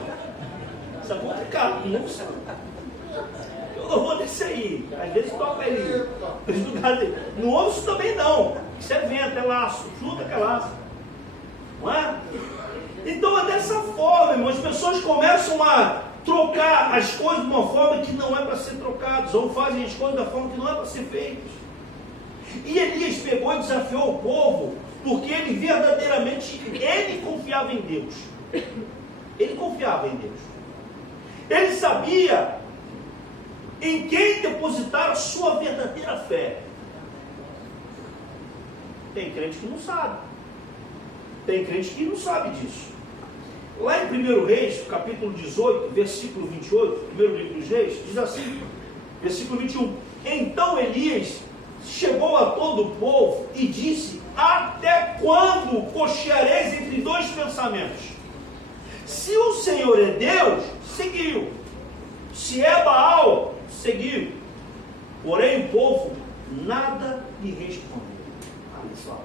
Isso é complicado, não ouve isso não. O louvor desse aí, às vezes toca aí. Não ouve isso também não. Isso é vento, é laço, chuta que é laço. Não é? Então é dessa forma, irmão, as pessoas começam a trocar as coisas de uma forma que não é para ser trocadas, ou fazem as coisas da forma que não é para ser feitas. E Elias pegou e desafiou o povo, porque ele verdadeiramente, ele confiava em Deus. Ele confiava em Deus. Ele sabia em quem depositar a sua verdadeira fé. Tem crente que não sabe. Tem crente que não sabe disso. Lá em 1 Reis, capítulo 18, versículo 28, primeiro livro dos Reis, diz assim, versículo 21. Então Elias chegou a todo o povo e disse: até quando cocheareis entre dois pensamentos? Se o Senhor é Deus, seguiu. Se é Baal, seguiu. Porém o povo nada lhe respondeu. Olha só.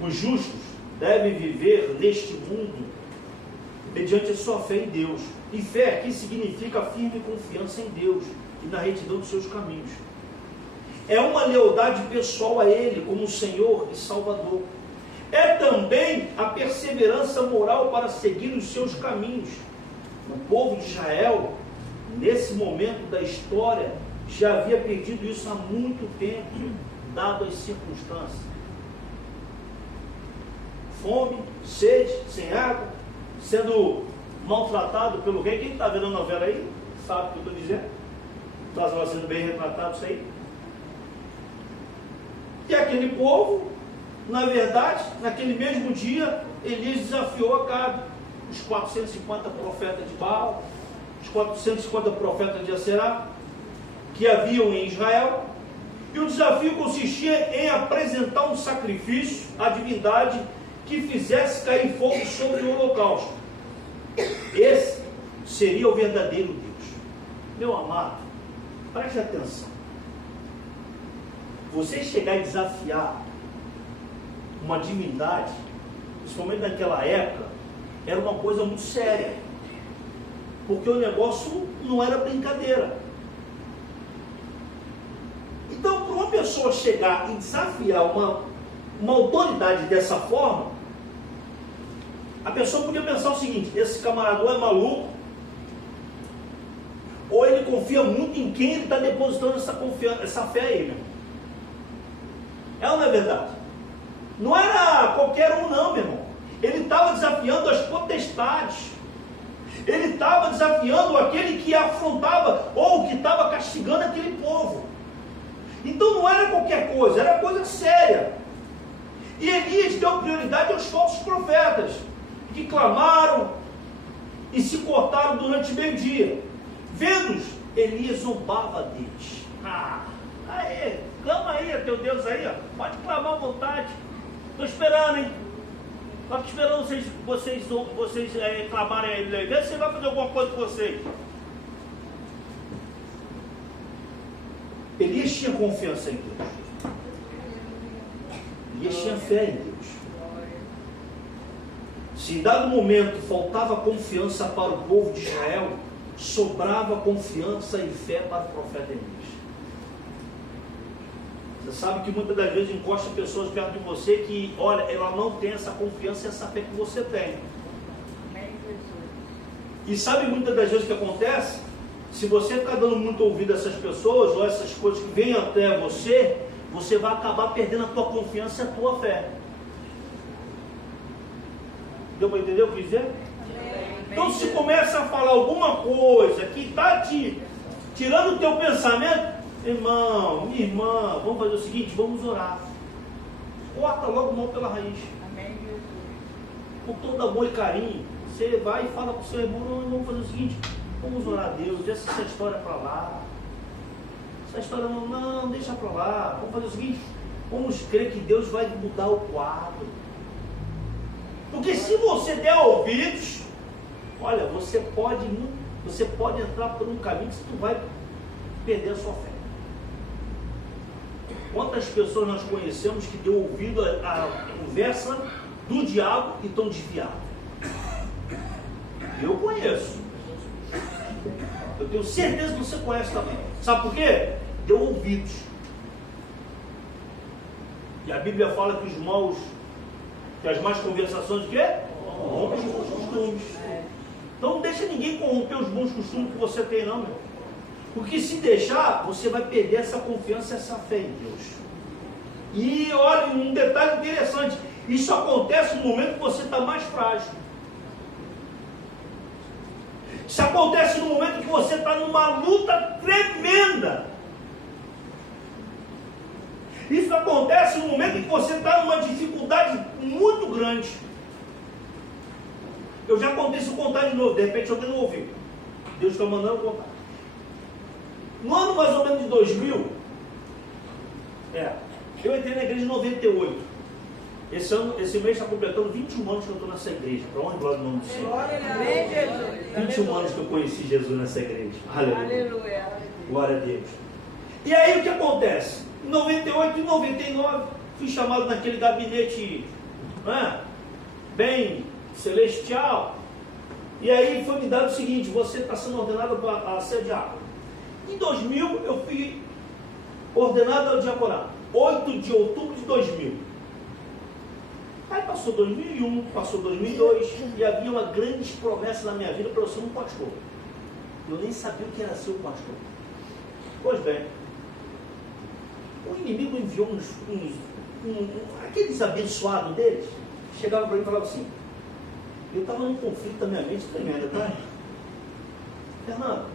Os justos devem viver neste mundo mediante a sua fé em Deus. E fé aqui significa firme confiança em Deus e na retidão dos seus caminhos. É uma lealdade pessoal a Ele como Senhor e Salvador. É também a perseverança moral para seguir os seus caminhos. O povo de Israel, nesse momento da história, já havia perdido isso há muito tempo, dado as circunstâncias. Fome, sede, sem água, sendo maltratado pelo rei. Quem está vendo a novela aí, sabe o que eu estou dizendo? Está sendo bem retratado isso aí. E aquele povo, na verdade, naquele mesmo dia, Elias desafiou Acabe, os 450 profetas de Baal, os 450 profetas de Aserá, que haviam em Israel. E o desafio consistia em apresentar um sacrifício à divindade que fizesse cair fogo sobre o holocausto. Esse seria o verdadeiro Deus. Meu amado, preste atenção. Você chegar e desafiar uma divindade, principalmente naquela época, era uma coisa muito séria. Porque o negócio não era brincadeira. Então, para uma pessoa chegar e desafiar uma autoridade dessa forma, a pessoa podia pensar o seguinte: esse camarada é maluco, ou ele confia muito em quem ele está depositando essa fé aí, meu. É ou não é verdade? Não era qualquer um não, meu irmão. Ele estava desafiando as potestades. Ele estava desafiando aquele que afrontava ou que estava castigando aquele povo. Então não era qualquer coisa, era coisa séria. E Elias deu prioridade aos falsos profetas, que clamaram e se cortaram durante meio-dia. Vendo-os, Elias zombava deles. Clama aí a teu Deus aí, ó. Pode clamar à vontade. Estou esperando, hein? Estou esperando vocês clamarem a ele. Vê se ele vai fazer alguma coisa com vocês. Elias tinha confiança em Deus. Elias tinha fé em Deus. Se em dado momento faltava confiança para o povo de Israel, sobrava confiança e fé para o profeta Elias. Você sabe que muitas das vezes encosta pessoas perto de você que, olha, ela não tem essa confiança e essa fé que você tem. E sabe muitas das vezes o que acontece? Se você está dando muito ouvido a essas pessoas, ou essas coisas que vêm até você, você vai acabar perdendo a tua confiança e a tua fé. Deu para entender o que eu quis dizer? Então se começa a falar alguma coisa que está te tirando o teu pensamento, irmão, minha irmã, vamos fazer o seguinte, vamos orar. Corta logo mão pela raiz. Com todo amor e carinho, você vai e fala para o seu irmão: não, vamos fazer o seguinte, vamos orar a Deus, deixa essa história para lá. Essa história não, deixa para lá. Vamos fazer o seguinte, vamos crer que Deus vai mudar o quadro. Porque se você der ouvidos, olha, você pode entrar por um caminho que você vai perder a sua fé. Quantas pessoas nós conhecemos que deu ouvido à conversa do diabo e estão desviadas? Eu conheço. Eu tenho certeza que você conhece também. Sabe por quê? Deu ouvidos. E a Bíblia fala que as más conversações, o quê? Corrompem os bons costumes. Então não deixa ninguém corromper os bons costumes que você tem, não, meu. Porque se deixar, você vai perder essa confiança e essa fé em Deus. E olha, um detalhe interessante, isso acontece no momento que você está mais frágil. Isso acontece no momento que você está numa luta tremenda. Isso acontece no momento em que você está numa dificuldade muito grande. Eu já contei isso, contar de novo, de repente alguém não ouviu. Deus está mandando contar. No ano mais ou menos de 2000, eu entrei na igreja em 98. Esse mês está completando 21 anos que eu estou nessa igreja. Para onde glória o nome do Senhor? Amém, Jesus. 21 anos que eu conheci Jesus nessa igreja. Aleluia. Aleluia. Glória a Deus. E aí o que acontece? Em 98 e 99, fui chamado naquele gabinete bem celestial. E aí foi me dado o seguinte: você está sendo ordenado a ser diácono. Em 2000 eu fui ordenado ao diaconato. 8 de outubro de 2000. Aí passou 2001, passou 2002 e havia uma grande promessa na minha vida para eu ser um pastor. Eu nem sabia o que era ser um pastor. Pois bem, o inimigo enviou aqueles abençoados deles, chegavam para mim e falavam assim, eu estava num conflito na minha mente tremendo, tá? Fernando,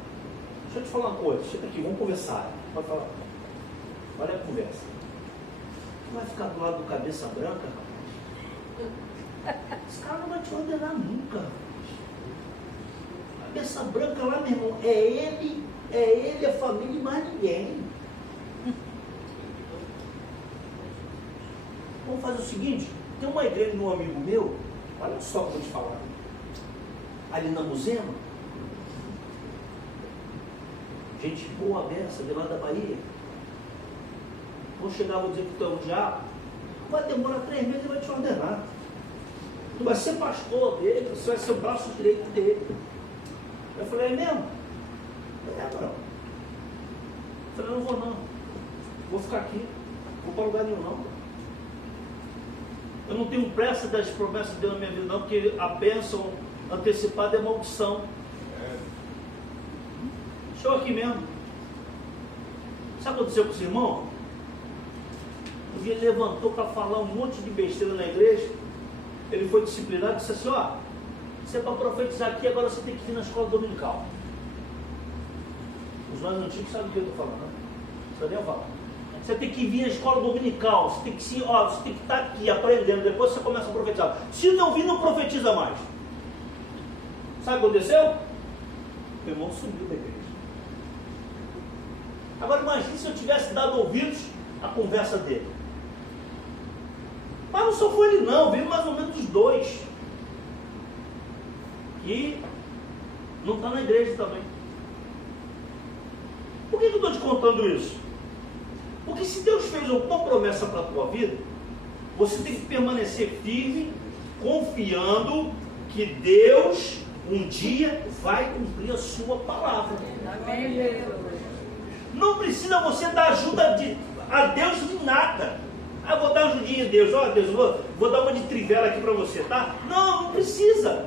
deixa eu te falar uma coisa, chega aqui, vamos conversar. Pode falar. Olha a conversa. Tu vai ficar do lado do cabeça branca, rapaz? Esse cara não vai te ordenar nunca. Cabeça branca lá, meu irmão, é ele, a família e mais ninguém. Vamos fazer o seguinte, tem uma igreja de um amigo meu, olha só o que eu vou te falar, ali na Muzema, gente boa beça, de lá da Bahia, vou chegar, vou dizer que tu é o diabo, vai demorar 3 meses e vai te ordenar, tu vai ser pastor dele, você vai ser o braço direito dele. Eu falei, é mesmo? Não. Eu falei, não vou não, vou ficar aqui, não vou para lugar nenhum não. Eu não tenho pressa das promessas de Deus na minha vida não, porque a bênção antecipada é maldição. Estou aqui mesmo. Sabe o que aconteceu com esse irmão? Um dia ele levantou para falar um monte de besteira na igreja. Ele foi disciplinado e disse assim, você é para profetizar aqui, agora você tem que ir na escola dominical. Os mais antigos sabem o que eu estou falando, né? Só nem eu falo. Você tem que vir à escola dominical, você tem que estar aqui aprendendo, depois você começa a profetizar. Se não vir, não profetiza mais. Sabe o que aconteceu? Meu irmão subiu da igreja. Agora imagine se eu tivesse dado ouvidos à conversa dele. Mas não só foi ele não, veio mais ou menos os 2. Que não está na igreja também. Por que eu estou te contando isso? Porque se Deus fez alguma promessa para a tua vida, você tem que permanecer firme, confiando que Deus um dia vai cumprir a sua palavra. Amém, Jesus. Não precisa você dar ajuda a Deus de nada. Eu vou dar ajudinha a Deus. Deus, vou dar uma de trivela aqui para você, tá? Não precisa.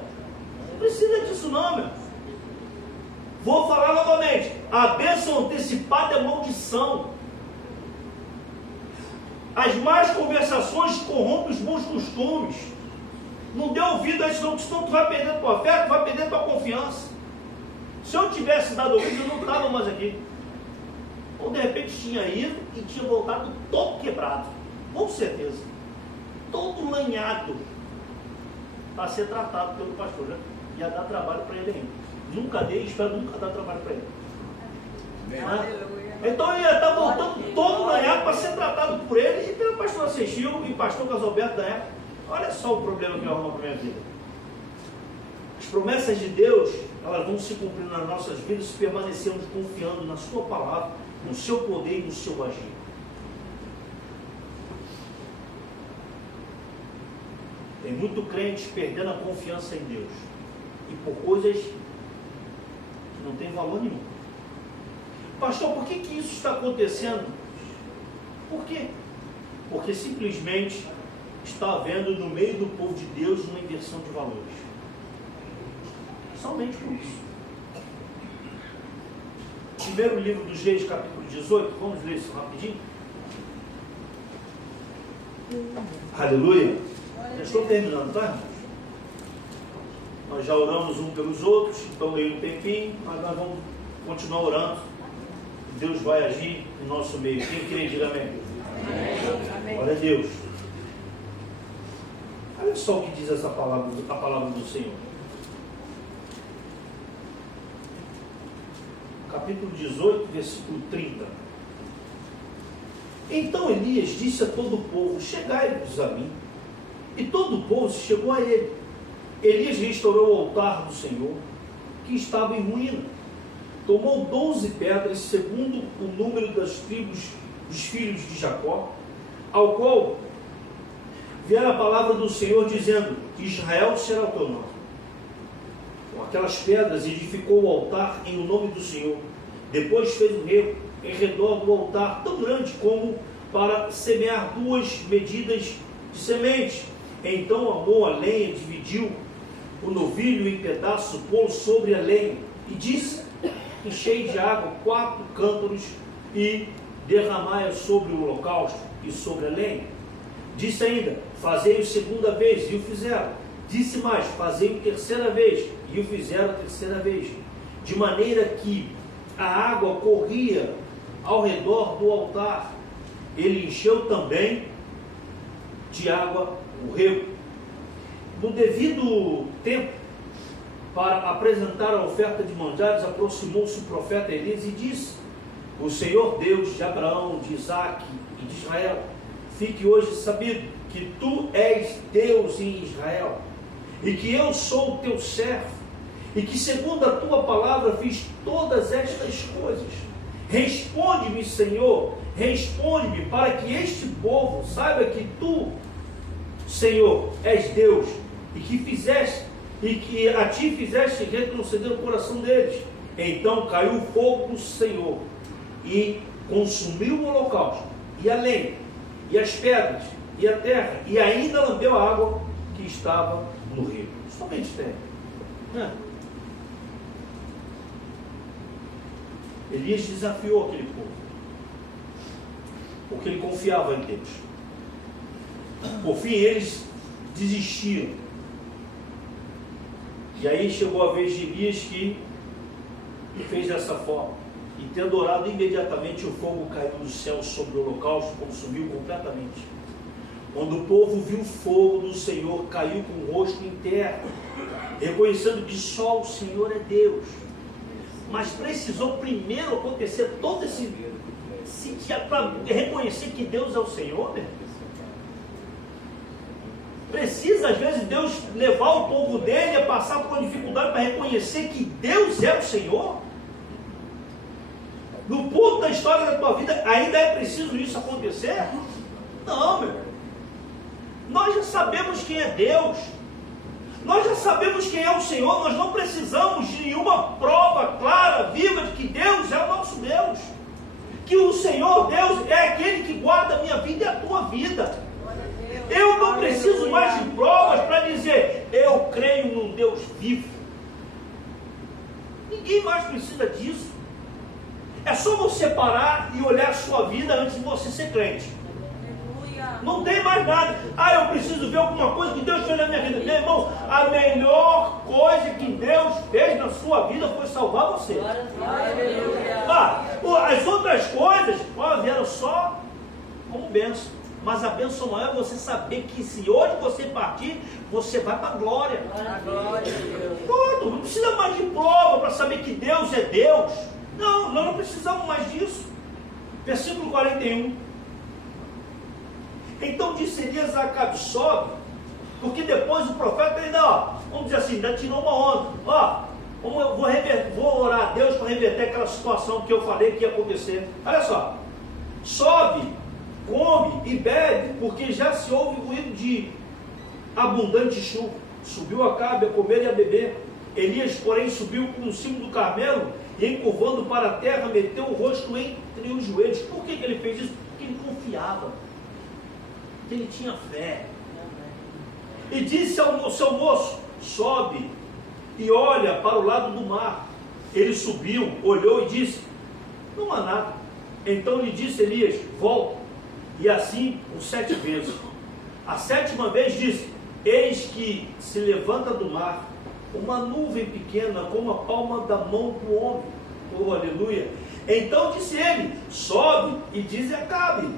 Não precisa disso não, meu. Vou falar novamente. A bênção antecipada é maldição. As más conversações corrompem os bons costumes. Não dê ouvido a isso não, senão tu vai perder a tua fé, tu vai perder a tua confiança. Se eu tivesse dado ouvido, eu não estava mais aqui. Ou de repente tinha ido e tinha voltado todo quebrado. Com certeza. Todo lanhado. Para ser tratado pelo pastor. Né? Ia dar trabalho para ele ainda. Nunca dei, espero nunca dar trabalho para ele. Aleluia. Então ele ia estar voltando todo ganhado para ser tratado por ele e pelo pastor Seixil e pastor Casalberto da época. Olha só o problema que eu arrumo para a minha vida. As promessas de Deus, elas vão se cumprir nas nossas vidas se permanecermos confiando na sua palavra, no seu poder e no seu agir. Tem muito crente perdendo a confiança em Deus e por coisas que não tem valor nenhum. Pastor, por que isso está acontecendo? Por quê? Porque simplesmente está havendo no meio do povo de Deus uma inversão de valores. Somente por isso. Primeiro livro dos Reis, capítulo 18, vamos ler isso rapidinho? Aleluia! Já estou terminando, tá, irmãos? Nós já oramos uns pelos outros, então aí um tempinho, mas nós vamos continuar orando. Deus vai agir no nosso meio. Quem crê, diga amém. Amém. Glória a Deus. Olha só o que diz essa palavra, a palavra do Senhor. Capítulo 18, versículo 30. Então Elias disse a todo o povo: chegai-vos a mim. E todo o povo se chegou a ele. Elias restaurou o altar do Senhor, que estava em ruína. Tomou 12 pedras, segundo o número das tribos dos filhos de Jacó, ao qual viera a palavra do Senhor, dizendo: Israel será o teu nome. Com aquelas pedras edificou o altar em nome do Senhor. Depois fez um rego em redor do altar, tão grande como para semear 2 medidas de semente. Então amou a lenha, dividiu o novilho em pedaços, pô-lo sobre a lenha, e disse: enchei de água 4 cântaros e derramai-a sobre o holocausto e sobre a lenha. Disse ainda: fazei-o segunda vez, e o fizeram. Disse mais: fazei-o terceira vez, e o fizeram a terceira vez. De maneira que a água corria ao redor do altar. Ele encheu também de água o rego. No devido tempo, para apresentar a oferta de manjares, aproximou-se o profeta Elias e disse: o Senhor Deus de Abraão, de Isaque e de Israel, fique hoje sabido que tu és Deus em Israel, e que eu sou o teu servo, e que segundo a tua palavra fiz todas estas coisas. Responde-me, Senhor, responde-me, para que este povo saiba que tu, Senhor, és Deus, e que a ti fizeste retroceder o coração deles. Então caiu o fogo do Senhor e consumiu o holocausto, e a lenha, e as pedras, e a terra, e ainda lambeu a água que estava no rio. Somente terra. Elias desafiou aquele povo, porque ele confiava em Deus. Por fim, eles desistiram. E aí chegou a vez de Elias, que fez dessa forma. E tendo orado, imediatamente o fogo caiu do céu sobre o holocausto, consumiu completamente. Quando o povo viu o fogo do Senhor, caiu com o rosto em terra, reconhecendo que só o Senhor é Deus. Mas precisou primeiro acontecer todo esse para reconhecer que Deus é o Senhor, né? Precisa, às vezes, Deus levar o povo dele a passar por uma dificuldade para reconhecer que Deus é o Senhor? No ponto da história da tua vida, ainda é preciso isso acontecer? Não, meu. Nós já sabemos quem é Deus. Nós já sabemos quem é o Senhor. Nós não precisamos de nenhuma prova clara, viva, de que Deus é o nosso Deus. Que o Senhor Deus é aquele que guarda a minha vida e a tua vida. Eu não preciso mais de provas para dizer: eu creio num Deus vivo. Ninguém mais precisa disso. É só você parar e olhar a sua vida antes de você ser crente. Não tem mais nada. Eu preciso ver alguma coisa que Deus fez na minha vida. Meu irmão, a melhor coisa que Deus fez na sua vida foi salvar você. As outras coisas vieram só como bênção. Mas a bênção maior é você saber que se hoje você partir, você vai para a glória. Pronto, não precisa mais de prova para saber que Deus é Deus. Não, nós não precisamos mais disso. Versículo 41. Então disse Elias a Acabe: sobe, porque depois o profeta ainda, vamos dizer assim, ainda tirou uma onda. Vou orar a Deus para reverter aquela situação que eu falei que ia acontecer. Olha só, sobe, come e bebe, porque já se ouve ruído de abundante chuva. Subiu Acabe a comer e a beber. Elias, porém, subiu com o cimo do Carmelo e, encurvando para a terra, meteu o rosto entre os joelhos. Por que ele fez isso? Porque ele confiava, porque ele tinha fé. E disse ao seu moço: sobe e olha para o lado do mar. Ele subiu, olhou e disse: não há nada. Então lhe disse Elias: volta. E assim por 7 vezes. A 7ª vez disse: eis que se levanta do mar uma nuvem pequena como a palma da mão do homem. Oh, aleluia. Então disse ele: sobe e diz a Acabe: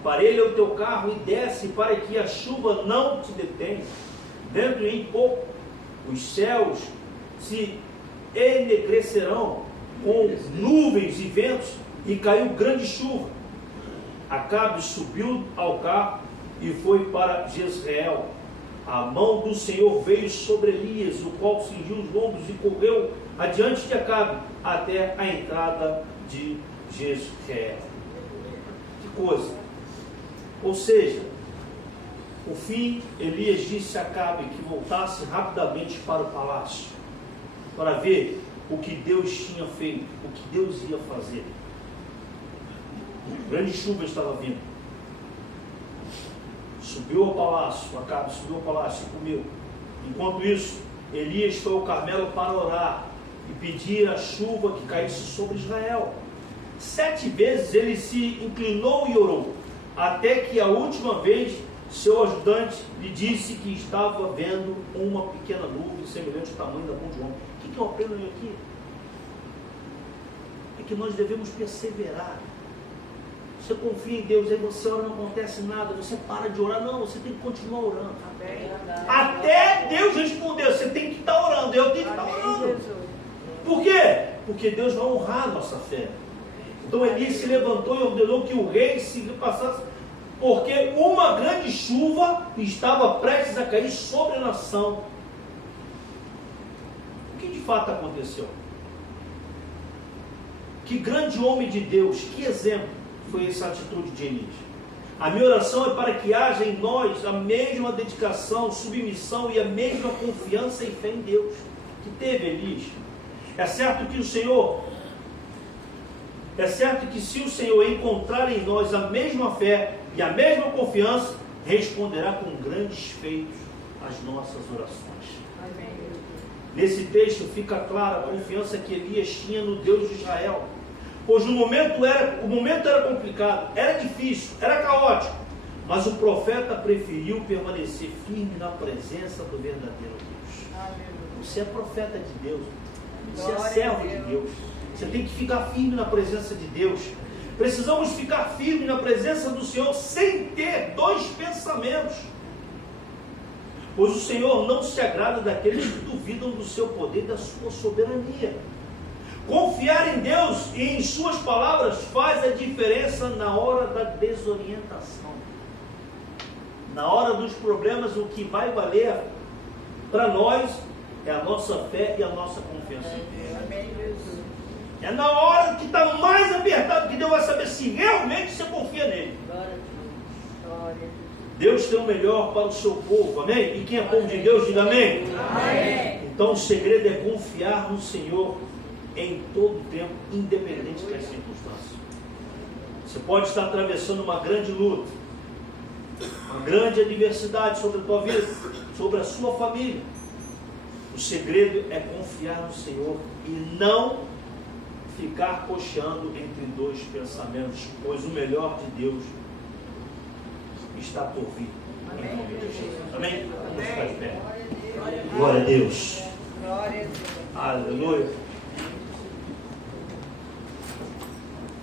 aparelha o teu carro e desce, para que a chuva não te detenha. Dentro em pouco os céus se enegrecerão com nuvens e ventos, e caiu grande chuva. Acabe subiu ao carro e foi para Jezreel. A mão do Senhor veio sobre Elias, o qual cingiu os lombos e correu adiante de Acabe até a entrada de Jezreel. Que coisa! Ou seja, por fim, Elias disse a Acabe que voltasse rapidamente para o palácio, para ver o que Deus tinha feito, o que Deus ia fazer. Grande chuva estava vindo. Subiu ao palácio, Acabe subiu ao palácio e comeu. Enquanto isso, Elias foi ao Carmelo para orar e pedir a chuva que caísse sobre Israel. 7 vezes ele se inclinou e orou, até que a última vez seu ajudante lhe disse que estava vendo uma pequena nuvem semelhante ao tamanho da mão de homem. O que eu aprendo aqui? É que nós devemos perseverar. Você confia em Deus, aí você ora, não acontece nada, você para de orar. Não, você tem que continuar orando. Amém. Até Deus responder, você tem que estar orando. Eu tenho que estar orando. Por quê? Porque Deus vai honrar a nossa fé. Então Elias se levantou e ordenou que o rei se passasse, porque uma grande chuva estava prestes a cair sobre a nação. O que de fato aconteceu? Que grande homem de Deus, que exemplo foi essa atitude de Elias. A minha oração é para que haja em nós a mesma dedicação, submissão e a mesma confiança e fé em Deus que teve Elias. É certo que se o Senhor encontrar em nós a mesma fé e a mesma confiança, responderá com grandes feitos às nossas orações. Amém. Nesse texto fica clara a confiança que Elias tinha no Deus de Israel. Pois o momento era complicado, era difícil, era caótico, mas o profeta preferiu permanecer firme na presença do verdadeiro Deus. Aleluia. Você é profeta de Deus, você é Glória servo a de Deus. Deus, você tem que ficar firme na presença de Deus. Precisamos ficar firme na presença do Senhor sem ter 2 pensamentos, pois o Senhor não se agrada daqueles que duvidam do seu poder e da sua soberania. Confiar em Deus e em suas palavras faz a diferença na hora da desorientação. Na hora dos problemas, o que vai valer para nós é a nossa fé e a nossa confiança em Deus. Amém, Jesus. É na hora que está mais apertado que Deus vai saber se realmente você confia nele. Glória a Deus. Glória a Deus. Deus tem o melhor para o seu povo, amém? E quem é povo de Deus, diga amém. Amém. Então o segredo é confiar no Senhor em todo tempo, independente das circunstâncias. Você pode estar atravessando uma grande luta, uma grande adversidade sobre a tua vida, sobre a sua família. O segredo é confiar no Senhor e não ficar cocheando entre 2 pensamentos, pois o melhor de Deus está por vir. Amém. Amém? Vamos ficar de pé. Glória a Deus. Glória a Deus. Glória a Deus. Aleluia.